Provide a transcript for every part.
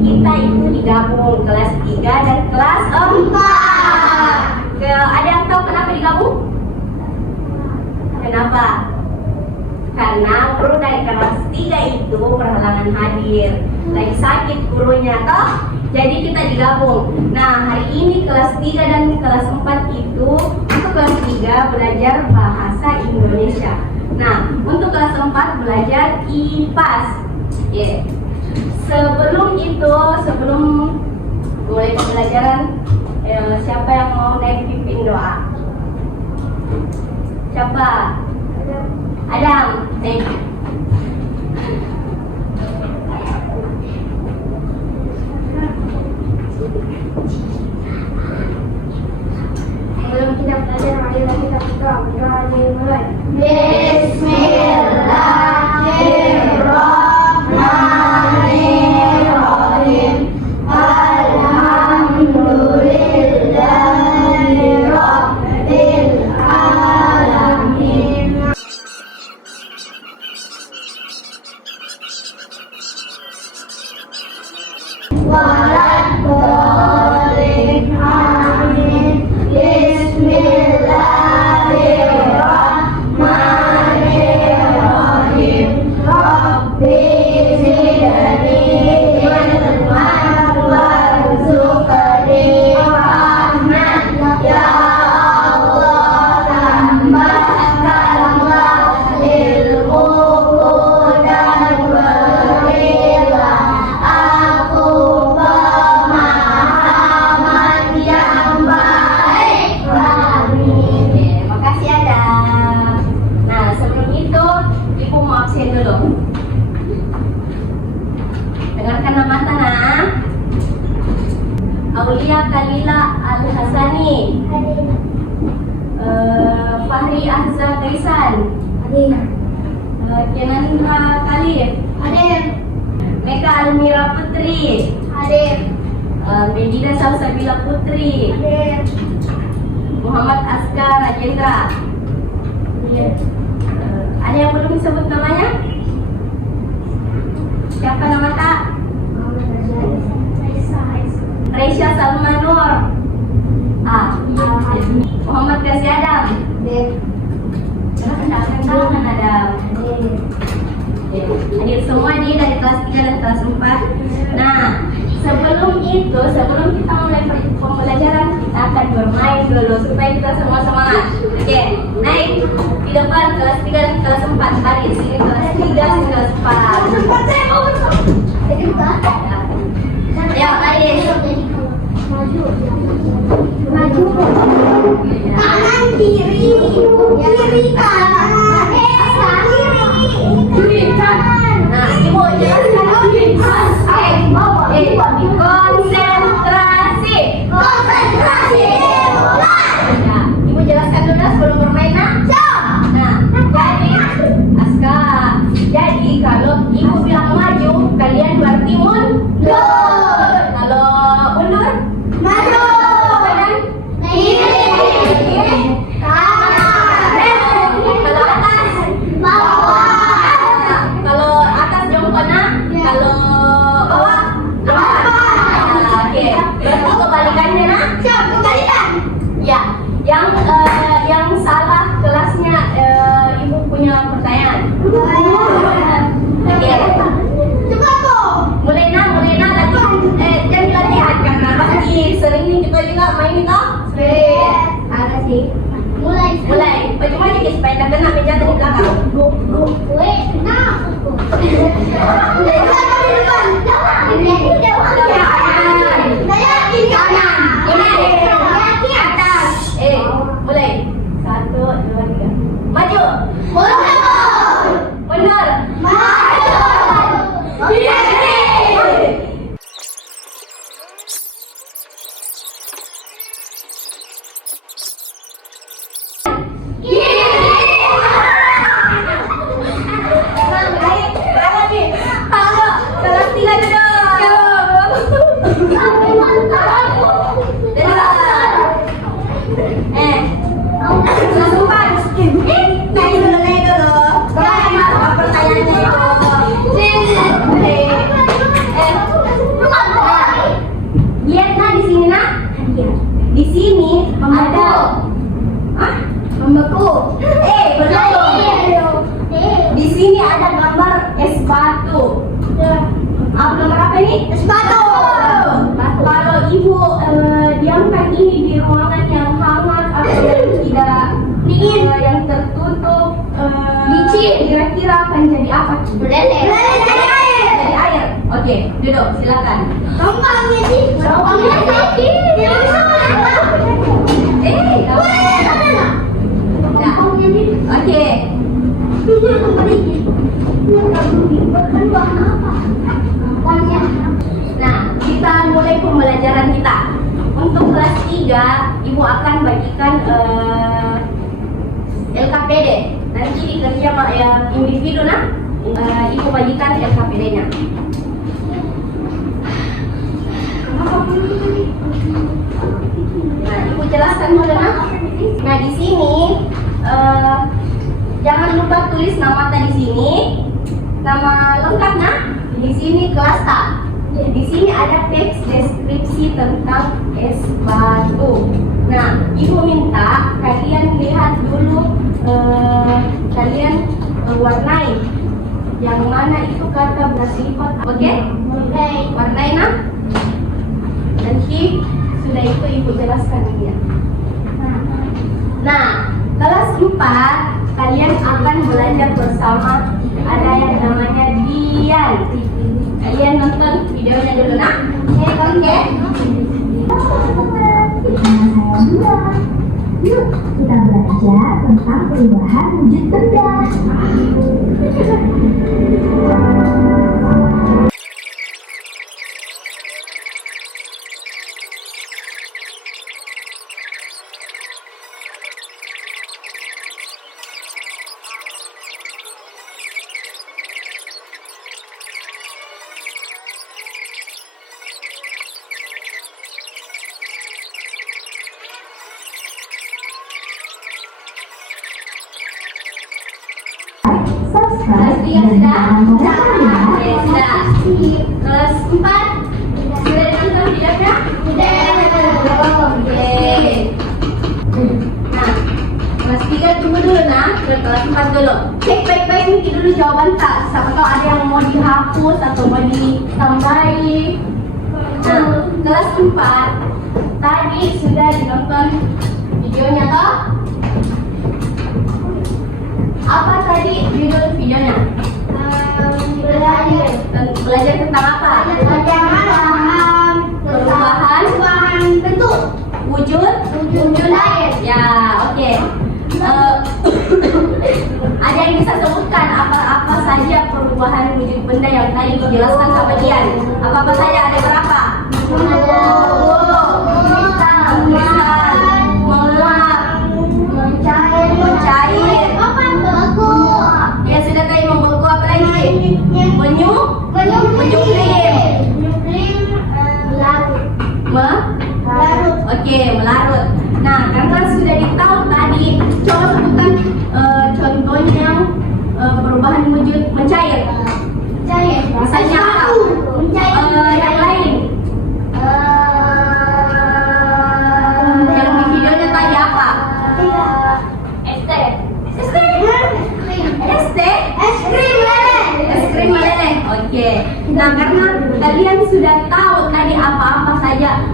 kita itu digabung kelas 3 dan kelas 4. Ada yang tahu kenapa digabung? Kenapa? Karena guru dari kelas 3 itu berhalangan hadir, lagi sakit gurunya toh, jadi kita digabung. Nah, hari ini kelas 3 dan kelas 4 itu untuk kelas 3 belajar bahasa Indonesia. Nah, untuk kelas 4 belajar IPAS. Sebelum mulai pembelajaran, siapa yang mau naik pimpin doa? Siapa? Adam. Sebelum kita belajar, marilah kita berdoa. Berdoa dimulai. Bismillahirrahmanirrahim. Alhamdulillahirabbil alamin. Waladhdallin. Amin. Bismillahirrahmanirrahim. Rabbi zidni ilman warzuqni rahman. Ya Allah, tambahkanlah ilmuku dan berilah aku pemahaman yang baik. Amin. Makasih Adam. Nah, sebelum itu Ibu mau absen dulu. Dengarkan nama tanah. Aulia Kalila Al-Hasani, Fahri Ahza Kaisan, Kenandra Khalif, Meka Almira Putri, Medina Salsabila Putri, Muhammad Askar Rajendra. Ada yang belum disebut namanya? Siapa nama tak? Raisya Salmanur. Muhammad Kasih Adam. Tangan Adam. Hadir semua nih dari kelas 3 dan kelas 4. Nah, sebelum kita mulai pembelajaran, kita akan bermain dulu supaya kita semua semangat. Oke, naik di depan kelas 3 dan kelas 4. Hari sini kelas 3 dan kelas 4. Ya, ayo. Maju. Kanan kiri. Kiri kanan. Kiri kanan. Nah, Ibu jelaskan konsentrasi. Nah, Ibu jelaskan dulu sebelum bermain. Nah, jadi kalau Ibu bilang maju, kalian berarti mundur. Kalau mundur, Maju. kanan. Kiri. Kanan. Kalau atas, Bawah. kalau atas jongkok nak. Kalau bawah, jongkok. Oke, berarti kebalikannya nak. Kembalikan. Ya, yang salah kelasnya, Ibu punya pertanyaan. Oke, Cepat kok. mulai nak lagi. Jadi latihan karena pasti sering nih kita juga main itu. Ada sih. Mulai, bagaimana guys supaya tak kena meja di belakang. Mulai. 1, 2, 3. Maju. Mundur. Es batu. Kalau ibu diamkan ini di ruangan yang hangat atau yang tidak dingin, yang tertutup, kira-kira akan jadi apa? Meleleh. Jadi air. Jadi air. Oke, duduk, silakan. Gampangnya sih. Gampangnya sakit. Dia bisa malah. Gampangnya nih. Oke. Nah, kita mulai pembelajaran kita. Untuk kelas 3, Ibu akan bagikan LKPD. Nanti dikerja yang individu nah. Ibu bagikan LKPD-nya. Nah, Ibu jelaskan dulu nah. Nah, di sini jangan lupa tulis nama di sini. Nama lengkap nah. Di sini kelas tak. Di sini ada teks deskripsi tentang es batu. Nah, Ibu minta kalian lihat dulu, kalian warnai yang mana itu kata bersifat. Oke? Warnai nah. Nanti sudah itu Ibu jelaskan dia. Nah, kelas 4 kalian akan belajar bersama. Ada yang namanya Dian. Kalian nonton videonya dulu nah. Oke. Yuk, kita belajar tentang perubahan wujud benda. Subscribe dan jangan lupa Oke, sudah. Kelas 4 sudah nonton videonya? Oke. Nah, kelas 3 tunggu dulu nah. Kelas 4 dulu. Cek baik-baik mikir dulu jawaban tak. Siapa tahu ada yang mau dihapus atau mau ditambahi. Nah, kelas 4 tadi sudah dinonton videonya toh? Apa tadi judul videonya? Belajar tentang apa? Perubahan bentuk. wujud air. Ya, oke. Ada yang bisa sebutkan apa saja perubahan wujud benda yang tadi dijelaskan sama Dian? Apa saja? Ada berapa? Mencair. Ya sudah tadi membeku, apa lagi? Oke, melarut. Nah, karena sudah ditahu tadi, coba sebutkan contohnya perubahan wujud mencair. Misalnya apa? Yang lain. Yang di videonya tadi apa? Es krim meleleh. Oke. Nah, karena kalian sudah tahu tadi apa-apa saja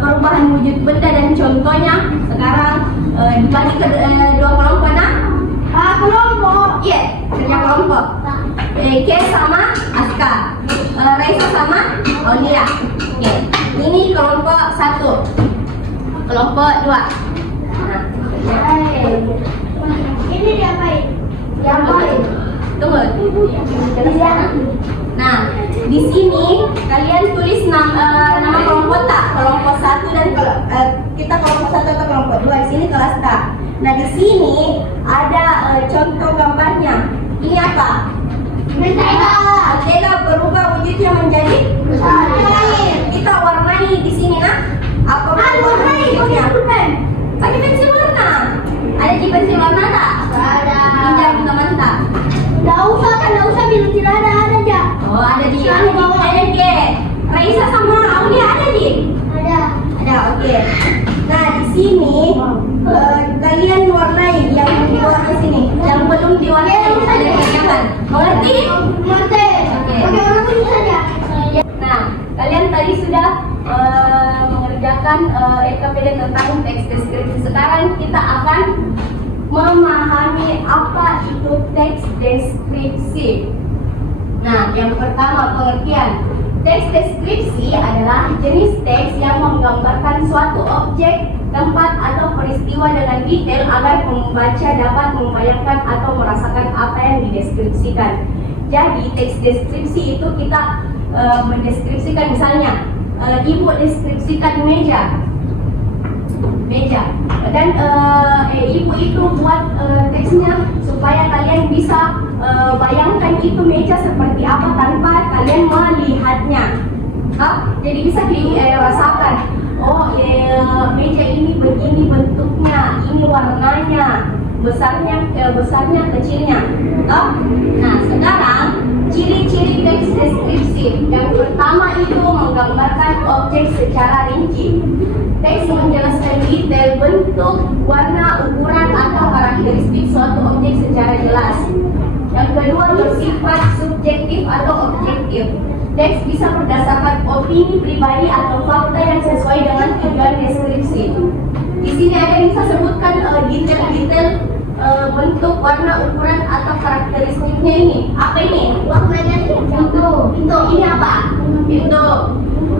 perubahan wujud benda dan contohnya, sekarang dibagi ke dua kelompok nah. Kelompok. Iya, kerja kelompok. Eke sama Aska, Raisa sama Aulia. Oke. Ini kelompok 1, kelompok 2. Nah, Ini diapain? tunggu. Nah, di sini kalian tulis nama kelompok tak? Kelompok 1 dan kita kelompok 1 atau kelompok 2. Di sini kelas tak. Nah, di sini ada contoh gambarnya. Ini apa? Mentega berubah wujudnya menjadi air. Kita warnai di sini nah. Apa warnai wujudnya? Pakai pensil warna. Ada di pensil warna tak? Pinjam teman tak? Nggak usah bilang tidak ada aja. Oh, ada di Eke. Raisa sama Aulia ada di? Ada, oke. Nah, di sini kalian warnai yang di sini. Yang belum diwarnai ada kerjakan. Mengerti? Oke. Oke. Oke, orang tulis saja. Nah, tadi sudah mengerjakan LKPD tentang teks deskripsi. Sekarang kita akan memahami apa itu teks deskripsi. Nah, yang pertama pengertian. Teks deskripsi adalah jenis teks yang menggambarkan suatu objek, tempat atau peristiwa dengan detail agar pembaca dapat membayangkan atau merasakan apa yang dideskripsikan. Jadi teks deskripsi itu kita mendeskripsikan, misalnya ibu deskripsikan meja dan ibu itu buat teksnya supaya kalian bisa bayangkan itu meja seperti apa tanpa kalian melihatnya. Jadi bisa dirasakan, oh meja ini begini bentuknya, ini warnanya, besarnya kecilnya. Nah, sekarang ciri-ciri teks deskripsi. Yang pertama itu menggambarkan objek secara rinci. Teks menjelaskan detail, bentuk, warna, ukuran atau karakteristik suatu objek secara jelas. Yang kedua bersifat subjektif atau objektif. Teks bisa berdasarkan opini pribadi atau fakta yang sesuai dengan tujuan deskripsi. Di sini ada yang bisa sebutkan detail-detail bentuk, warna, ukuran atau karakteristiknya ini. Apa ini? Warnanya pintu. Ini apa? Pintu.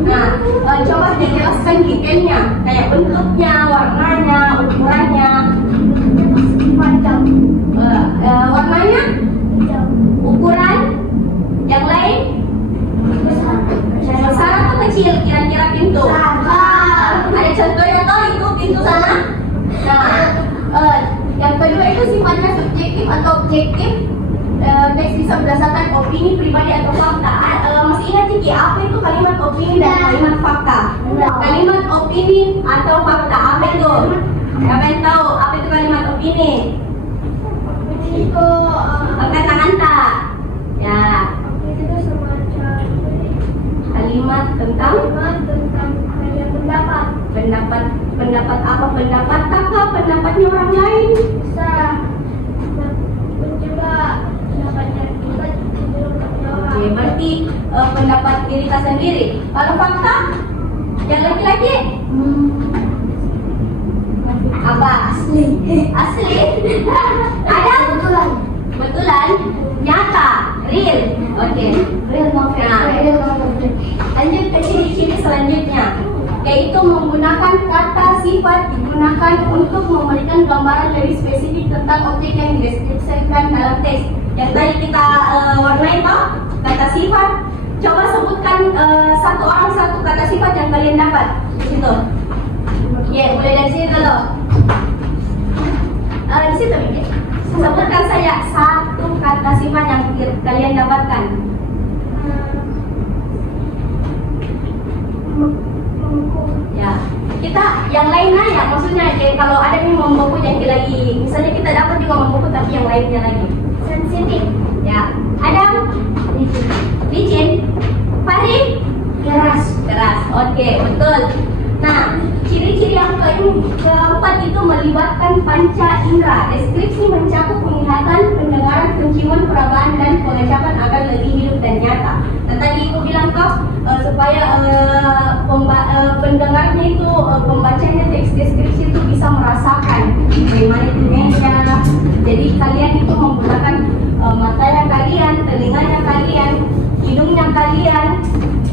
Nah, coba dijelaskan detailnya, kayak bentuknya, warnanya, ukurannya. Panjang. Warnanya, ukuran, yang lain, besar atau kecil kira-kira pintu? Ada contohnya toh itu pintu sana. Nah, yang kedua itu sifatnya subjektif atau objektif. Teks bisa berdasarkan opini pribadi atau fakta. Masih ingat Ciki, apa itu kalimat opini dan kalimat fakta? Kalimat opini atau fakta apa itu? Siapa yang tahu apa itu kalimat opini? Itu Angkat tangan tak? Ya, itu semacam kalimat tentang kayak pendapat. pendapat apa? Pendapat kakak, pendapatnya orang lain. Bisa juga pendapatnya kita sebelum orang. Oke, berarti pendapat diri kita sendiri. Kalau fakta, yang laki-laki apa? Asli. Ada? Betulan. Betulan, nyata, real. Oke. Real novel. Nah, Real novel. lanjut ke ciri-ciri selanjutnya, yaitu menggunakan kata sifat digunakan untuk memberikan gambaran lebih spesifik tentang objek yang dideskripsikan dalam teks. Yang tadi kita warnai toh, kata sifat. Coba sebutkan satu orang satu kata sifat yang kalian dapat di situ. Ya, mulai dari sini dulu. Di situ, Miki. Sebutkan saja satu kata sifat yang kalian dapatkan. Ya, kita yang lain nanya, maksudnya kayak kalau ada nih membuku yang lagi, misalnya kita dapat juga membuku tapi yang lainnya lagi. Sensitif. Ya, Adam, licin, Fahri, Keras. Oke, betul. Nah, ciri-ciri yang keempat itu melibatkan panca indera. Deskripsi mencakup penglihatan, pendengaran, penciuman, perabaan, dan pengecapan agar lebih hidup dan nyata. Dan tadi aku bilang kok supaya pendengarnya itu, pembacanya teks deskripsi itu bisa merasakan bagaimana itu meja. Jadi kalian itu menggunakan matanya kalian, telinganya kalian, hidungnya kalian.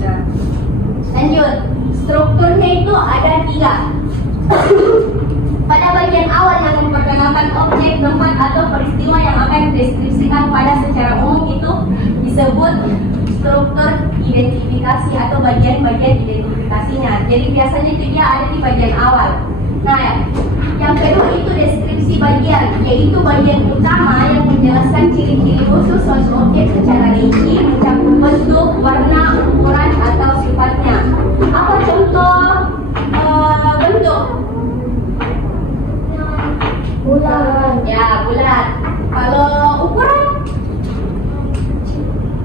Nah, lanjut. Strukturnya itu ada 3. Pada bagian awal yang memperkenalkan objek, tempat atau peristiwa yang akan dideskripsikan pada secara umum itu disebut struktur identifikasi atau bagian-bagian identifikasinya. Jadi biasanya itu dia ada di bagian awal. Nah, yang kedua itu deskripsi bagian, yaitu bagian utama yang menjelaskan ciri-ciri khusus suatu objek secara rinci, mencakup bentuk, warna, ukuran, atau sifatnya. Apa contoh bentuk? Bulan. Ya, bulat. Kalau ukuran?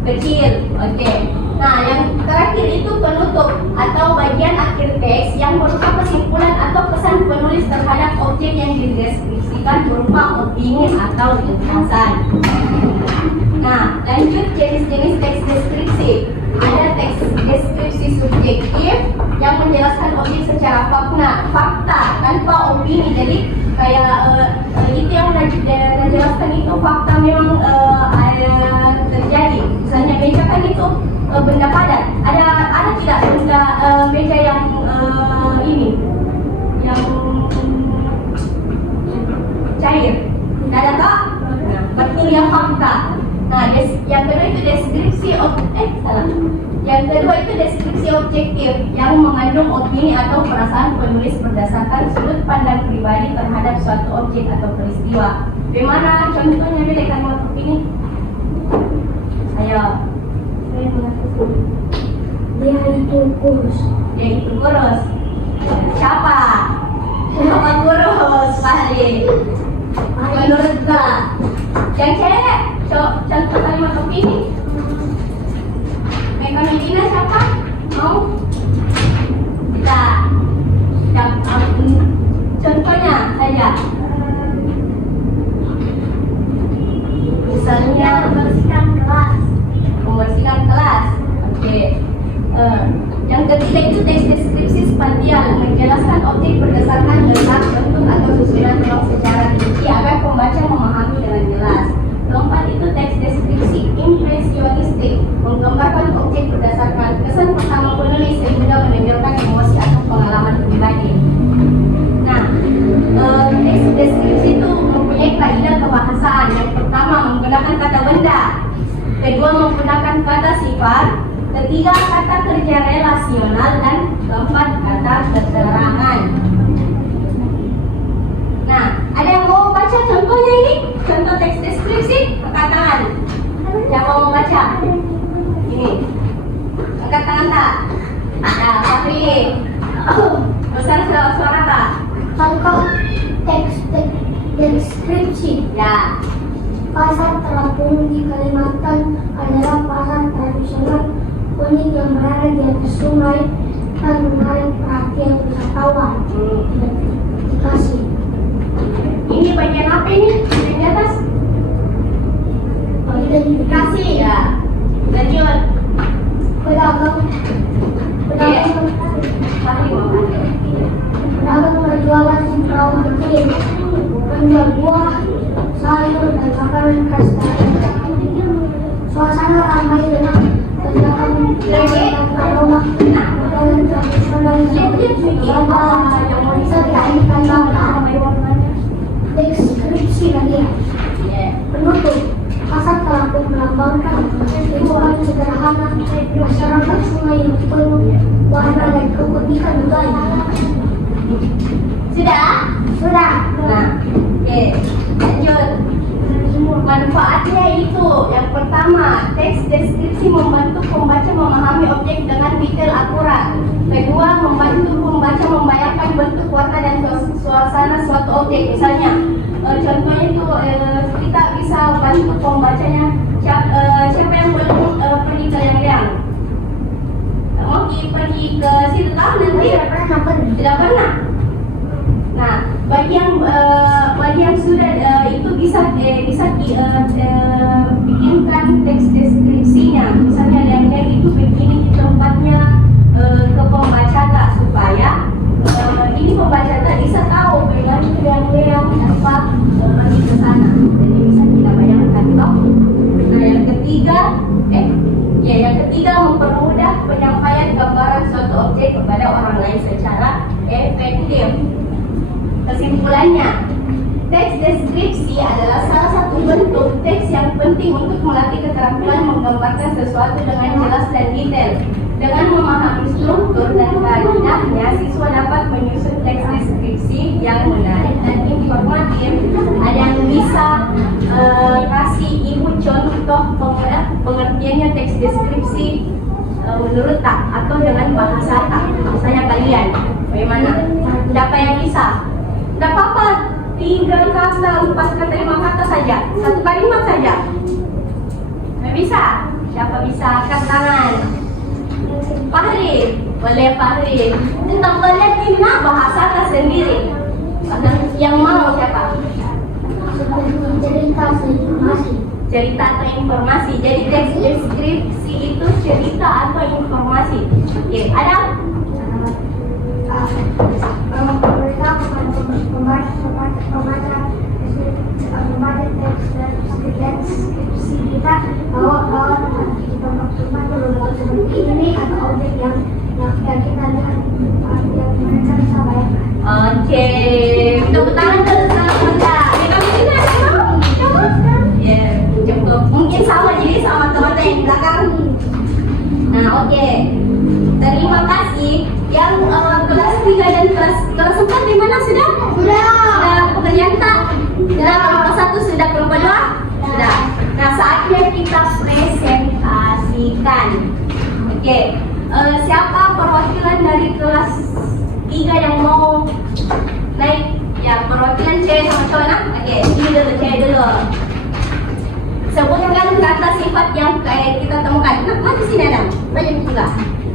Kecil. Oke. Nah, yang terakhir itu penutup atau bagian akhir teks yang berupa kesimpulan atau pesan penulis terhadap objek yang dideskripsikan berupa opini atau ulasan. Nah, lanjut jenis-jenis teks deskripsi. Ada teks deskripsi subjektif, deskriptif yang menjelaskan objek secara fakta tanpa opini. Jadi kayak itu yang menjelaskan itu fakta memang terjadi. Misalnya meja kan itu benda padat. Ada tidak benda meja yang ini yang cair? Tidak ada tak? Nah, betul yang fakta. Nah, yang kedua itu deskripsi Yang kedua itu deskripsi objektif yang mengandung opini atau perasaan penulis berdasarkan sudut pandang pribadi terhadap suatu objek atau peristiwa. Bagaimana contohnya beda kalimat opini? Ayo. Dia itu kurus. Dia itu kurus. Siapa? Siapa kurus? Fahri. Menurut Kak. Yang cewek, contoh kalimat opini. Meka Medina siapa? Mau? Kita. Contohnya saja. Misalnya Membersihkan kelas. membersihkan kelas. Oke. Yang ketiga itu teks deskripsi spasial, menjelaskan objek berdasarkan letak, bentuk atau susunan ruang secara rinci agar pembaca memahami dengan jelas. Keempat itu teks deskripsi impresionistik, menggambarkan objek berdasarkan kesan pertama penulis sehingga menonjolkan emosi atau pengalaman pribadi. Nah, teks deskripsi itu mempunyai kaidah kebahasaan. Yang pertama menggunakan kata benda, kedua menggunakan kata sifat, ketiga kata kerja relasional, dan keempat kata keterangan. Nah, ada yang mau baca contohnya ini? Contoh teks deskripsi, angkat tangan. Yang mau membaca? Ini. Angkat tangan tak? Nah, Fahri. Besar suara tak? Contoh teks deskripsi. Ya. Pasar terapung di Kalimantan adalah pasar tradisional unik yang berada di atas sungai dan menarik perhatian wisatawan. Identifikasi. Ini bagian apa ini? Yang di atas? Identifikasi. Ya. Lanjut. Pedagang Fahri mau baca. pedagang berjualan di perahu kecil, menjual buah, sayur, dan makanan khas daerah. Suasana ramai dengan ledakan aroma makanan tradisional yang serta ikan bakar. Deskripsi bagian penutup. Pasar terapung melambangkan lingkungan sederhana masyarakat sungai yang penuh warna dan keunikan budaya. Sudah? Sudah. Nah, oke. Lanjut. Manfaatnya itu yang pertama, teks deskripsi membantu pembaca memahami objek dengan detail akurat. Kedua, membantu pembaca membayangkan bentuk, warna, dan suasana suatu objek. Misalnya, contohnya itu kita bisa bantu pembacanya. Siapa yang belum pergi ke Leang-Leang? Mau pergi ke situ tahu nanti? Tidak pernah. Nah, bagi yang sudah itu bisa bikinkan teks deskripsinya. Misalnya Leang-Leang itu begini di tempatnya ke pembaca tak, supaya ini pembaca tak bisa tahu dengan Leang-Leang apa pergi ke sana. Jadi bisa kita bayangkan toh. Nah, yang ketiga mempermudah penyampaian gambaran suatu objek kepada orang lain secara efektif. Kesimpulannya, teks deskripsi adalah salah satu bentuk teks yang penting untuk melatih keterampilan menggambarkan sesuatu dengan jelas dan detail. Dengan memahami struktur dan kaidahnya, siswa dapat menyusun teks deskripsi yang menarik dan informatif. Ada yang bisa kasih ibu contoh pengertiannya teks deskripsi menurut tak atau dengan bahasa tak? Misalnya kalian, bagaimana? Siapa yang bisa? Tidak apa-apa, 3 kata, 4 kata, 5 kata saja, 1 kalimat saja. Tidak bisa? Siapa bisa? Angkat tangan. Fahri, boleh Fahri. Tentang Palestina bahasa tak sendiri. Yang mau siapa? Seperti cerita situasi. cerita atau informasi. Jadi teks deskripsi itu cerita atau informasi. Oke, ada? Pemerintah membaca teks deskripsi kita bahwa kita maksimal seperti ini atau objek yang kita lihat yang mereka bisa bayangkan. Oke, tepuk tangan dulu sama kita. Kami juga sama. Ya, cukup. Mungkin sama jadi sama teman-teman yang di belakang. Nah, oke. Terima kasih. Yang kelas 3 dan kelas 4 di mana sudah? Sudah pekerjaan tak? Sudah kelompok 1 sudah kelompok 2? Sudah. Nah, saatnya kita presentasikan. Oke. Siapa perwakilan dari kelas 3 yang mau naik? Ya, perwakilan cewek sama cowok nah? Oke, ini dulu cewek dulu. Sebutkan kata sifat yang kita temukan. Nah, maju sini Adam. Maju juga.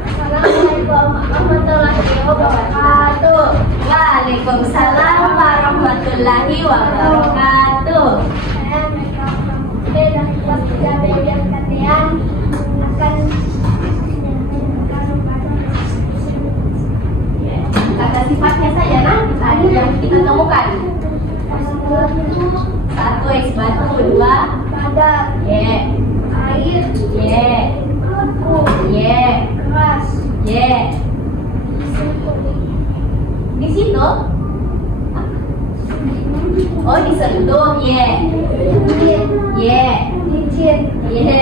Assalamualaikum warahmatullahi wabarakatuh. Waalaikumsalam warahmatullahi wabarakatuh. Saya Mereka Pramukti dari kelas 3B yang kalian akan Kata sifatnya saja nah, tadi yang kita temukan. Satu es batu, 2 padat, ye, air, ye, kuku, ye, keras, ye. Di situ? Oh, disentuh, ye, ye, licin, ye.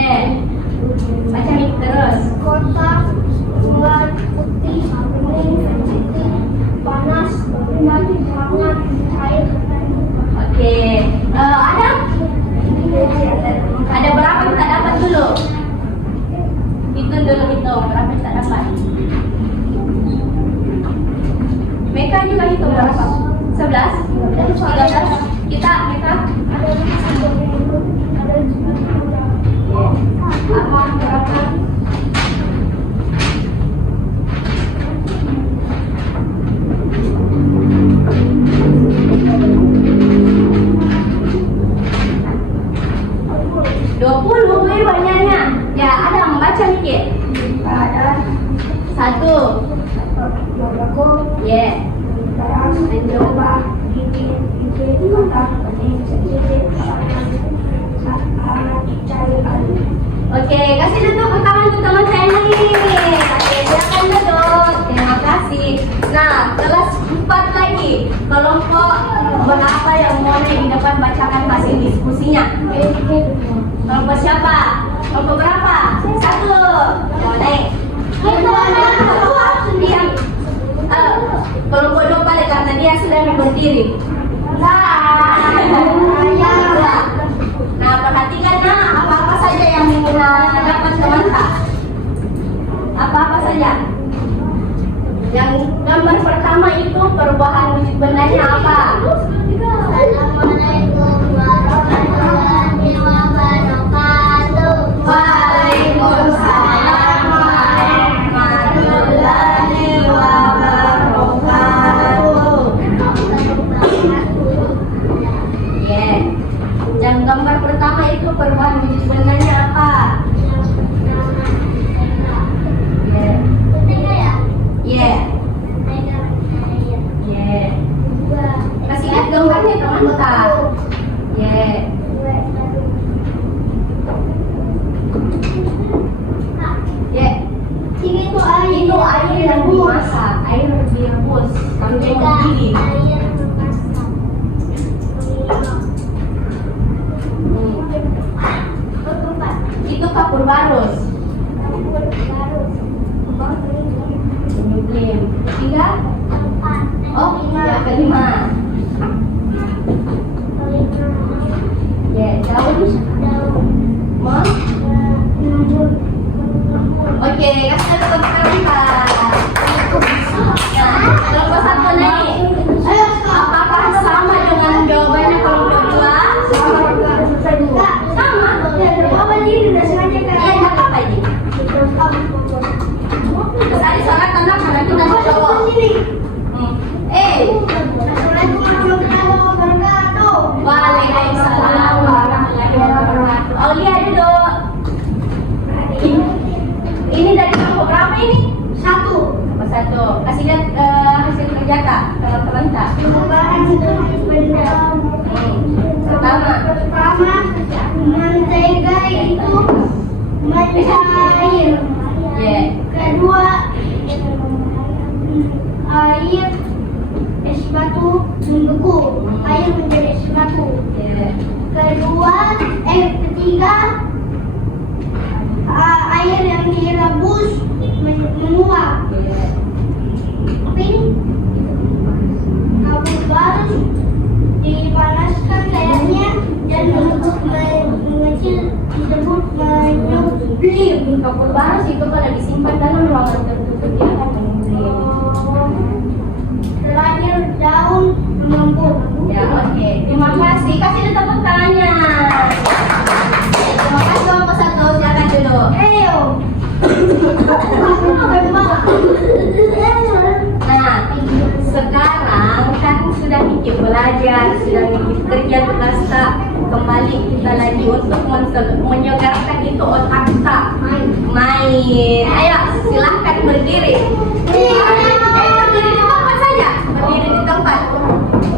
Baca nih terus. kotak, bulat, putih, kuning, putih, panas, hangat, cair. Oke. Ada berapa kita dapat dulu? Hitung dulu berapa kita dapat. Meka juga hitung berapa? 11? 13? Kita Meka? Apa berapa? Banyaknya. Ya, ada membaca mikir. Padat, 1. Ye. mencoba, gigi, kotak, kuning, sedikit, hangat, cair, Oke, kasih tepuk tangan untuk teman saya ini. Oke, silakan duduk. Terima kasih. Nah, kelas 4 lagi. Kelompok berapa yang mau naik di depan bacakan hasil diskusinya? Kelompok siapa? Kelompok berapa? 1. Mau naik. Diam. Kelompok 2 balik karena dia sudah berdiri. Nah, perhatikan nah, apa-apa saja yang ingin dapat teman-teman. Apa-apa saja. Yang gambar pertama itu perubahan wujud bendanya apa? Assalamualaikum warahmatullahi wabarakatuh. Waalaikumsalam warahmatullahi wabarakatuh. Yeah. Yang gambar pertama itu perubahan wujud bendanya apa? Yeah. Yeah. Kasih lihat gambarnya teman-teman. Yeah. Yeah. Ini tuh air. Itu air yang dimasak, air direbus. Kalau dia mau giling. Itu kapur barus. Muslim. 3? Oh, yang kelima. Ya, daun. Mau? Oke, kasih tepuk tangan Pak. Nah, kelompok 1 naik. Apakah sama dengan jawabannya kelompok 2? Sama. Iya, nggak apa-apa ini. Tadi sholat tanda karena kita cowok. Waalaikumsalam warahmatullahi wabarakatuh. Kasih lihat hasil kerja Kak, teman-teman Kak. Pengembangan jenis benda. Pertama, mentega itu mencair. ya. Kedua, air es batu membeku. Air menjadi es batu. Ketiga, air yang direbus menguap. Apa ini? Kabut barus dipanaskan kayaknya dan mengecil disebut menyublim. Kabut barus itu kalau disimpan dalam ruangan tertutup dia akan menyublim. Terakhir daun mengembung. Ya, oke. Terima kasih. Kasih tepuk tangannya. Terima kasih kelompok satu. Silakan dulu. Ayo. Nah, sekarang kan sudah Niki belajar, sudah Niki kerja tugas tak. Kembali kita lagi untuk menyegarkan itu otak kita. Main. Ayo, silahkan berdiri. Berdiri di tempat saja. Berdiri di tempat.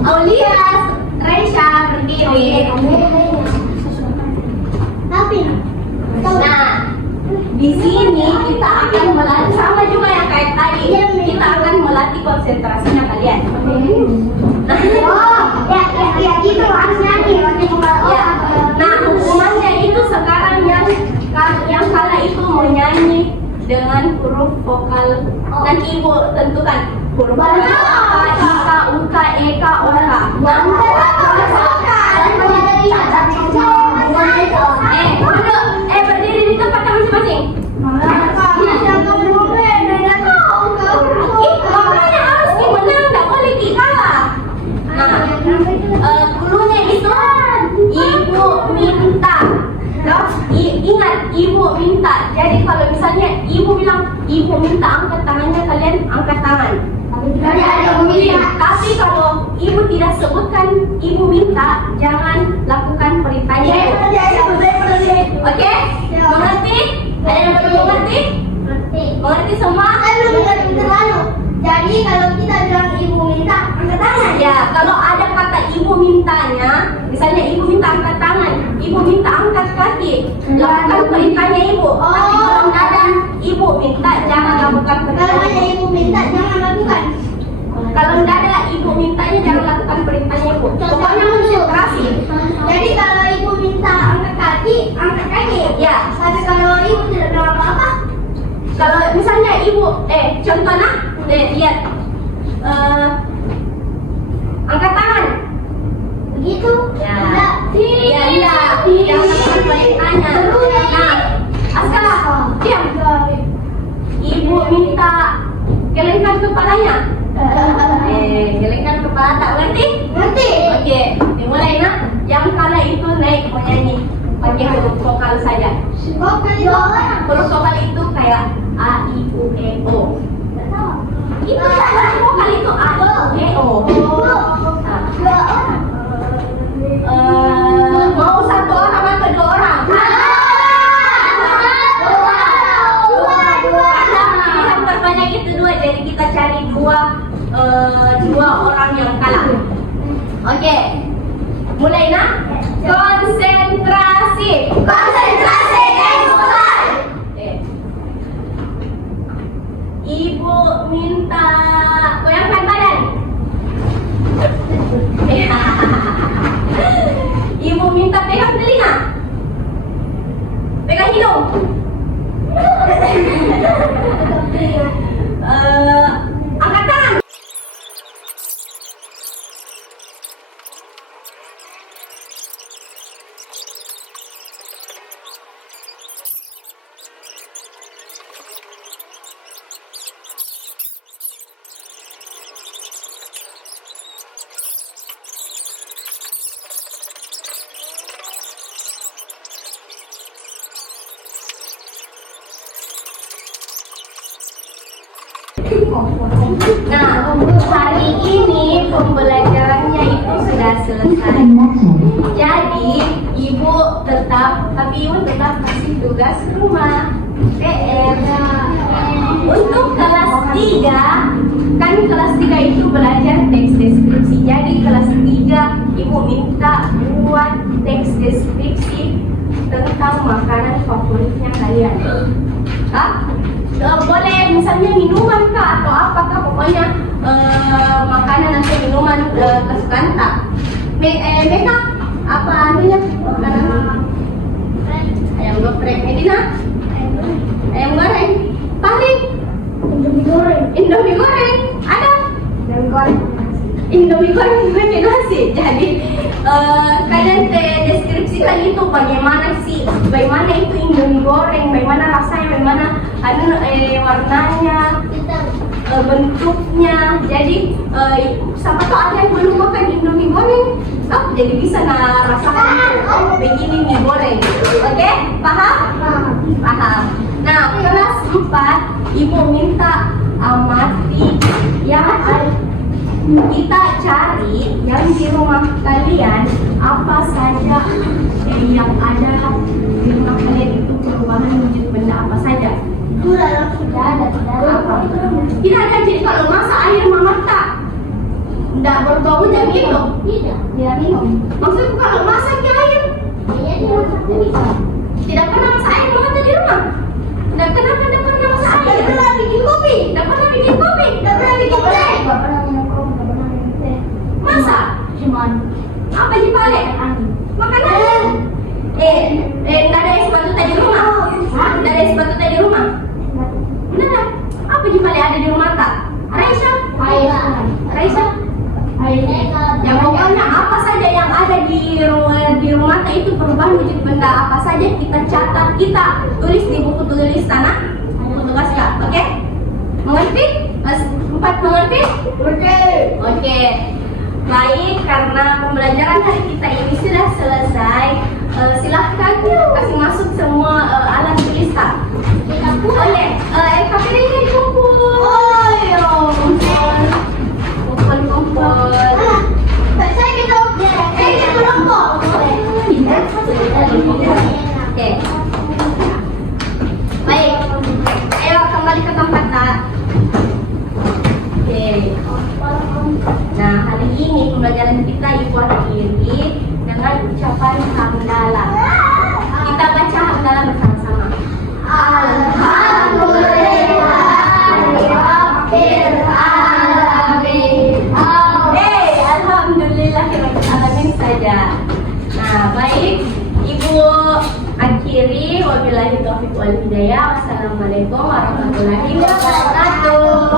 Aulia, Reisha berdiri. Tapi Nah, di sini kita akan melatih sama juga yang kayak tadi. Kita akan melatih konsentrasinya kalian. ya gitu harusnya nih Ya. Nah, hukumannya itu sekarang yang kala itu mau nyanyi dengan huruf vokal. Nanti ibu tentukan huruf vokal apa, ika, uka, eka, oka. Berdiri di tempat masing-masing. Makanya harus dimenang, nggak boleh dikalah. Nah, dulunya itu ibu minta. Ingat, ibu minta. Jadi kalau misalnya ibu bilang ibu minta angkat tangannya, kalian angkat tangan. Tapi kalau ibu tidak sebutkan ibu minta, jangan lakukan perintahnya. Oke? Mengerti? Ada yang belum mengerti? Mengerti semua? Jadi kalau kita bilang ibu minta angkat tangan. Ya, kalau ada kata ibu mintanya, misalnya ibu minta angkat tangan, ibu minta angkat kaki, lakukan perintahnya ibu. Tapi kalau nggak ada ibu minta, jangan lakukan Kalau perintahnya. ada ibu minta jangan lakukan. Kalau nggak ada ibu mintanya, jangan lakukan perintahnya ibu. Pokoknya konsentrasi. Jadi kalau ibu minta angkat kaki, angkat kaki. Ya, Tapi kalau ibu tidak bilang apa-apa, kalau misalnya ibu, contohnya, lihat, angkat tangan. begitu. Ya, Enggak. ya, tidak. Jangan lakukan perintahnya. Nah, Askara, diam. Ibu minta gelengkan kepalanya. Gelengkan kepala, tak ngerti? Ngerti? Oke, dimulai nak. Yang kala itu naik menyanyi pakai huruf vokal saja. Vokal itu orang. Huruf vokal itu kayak A, I, U, E, O. Itu huruf vokal itu A, I, U, E, O. Mau satu orang atau dua orang? Pilihan terbanyak itu dua, jadi kita cari dua orang yang kalah. Oke, mulai nak. Konsentrasi. Konsentrasi mulai. Ibu minta goyangkan badan. Ibu minta pegang telinga. Pegang hidung. Angkat tangan. Nah, hari ini pembelajarannya itu sudah selesai. Jadi, ibu tetap kasih tugas rumah PR. Untuk kelas 3, kan kelas 3 itu belajar teks deskripsi. Jadi kelas 3 ibu minta buat teks deskripsi tentang makanan favoritnya kalian. Boleh misalnya minuman kah atau apakah, pokoknya makanan atau minuman kesukaan kak. Meka, apa anunya? Ayam geprek. Medina? Ayam goreng. Paling? Indomie goreng. Ada? Indomie goreng pakai nasi. Jadi kalian deskripsikan itu bagaimana itu Indomie goreng, bagaimana rasanya, bagaimana warnanya, bentuknya. Jadi siapa tahu ada yang belum makan Indomie goreng, jadi bisa rasakan begini mie goreng. Oke, paham? Paham. Nah, kelas 4 ibu minta amati yang kita cari yang di rumah kalian, apa saja yang ada di rumah kalian itu perubahan wujud benda apa saja. Tidak ada. Jadi kalau masak air mama tak tidak berbau dan minum. Tidak minum. Maksudku kalau masak air tidak pernah masak air mama di rumah. Tidak pernah masak air. Tidak pernah bikin kopi. Tidak pernah bikin teh. Masa? Cuman apa sih balik? Makanan. Nggak ada es batu tadi di rumah. Nggak ada es batu tadi di rumah. Benar? Apa sih balik ada di rumah tak? Raisa? Yang pokoknya apa saja yang ada di rumah tak itu perubahan wujud benda apa saja kita catat, kita tulis di buku tulis tanah. Tugas kak, oke? Mengerti? 4 mengerti? Oke. Baik, karena pembelajaran hari kita ini sudah selesai, silahkan kasih masuk semua alat tulis tak. Boleh, LKPD-nya dikumpul. Kumpul. Oke. Baik. Ayo kembali ke tempat tak. Oke. Nah, hari ini pembelajaran kita ibu akhiri dengan ucapan hamdalah. Kita baca hamdalah bersama-sama. Alhamdulillahirrahmanirrahim saja. Nah, baik, ibu akhiri. Wabillahi taufiq wal hidayah. Wassalamualaikum warahmatullahi wabarakatuh.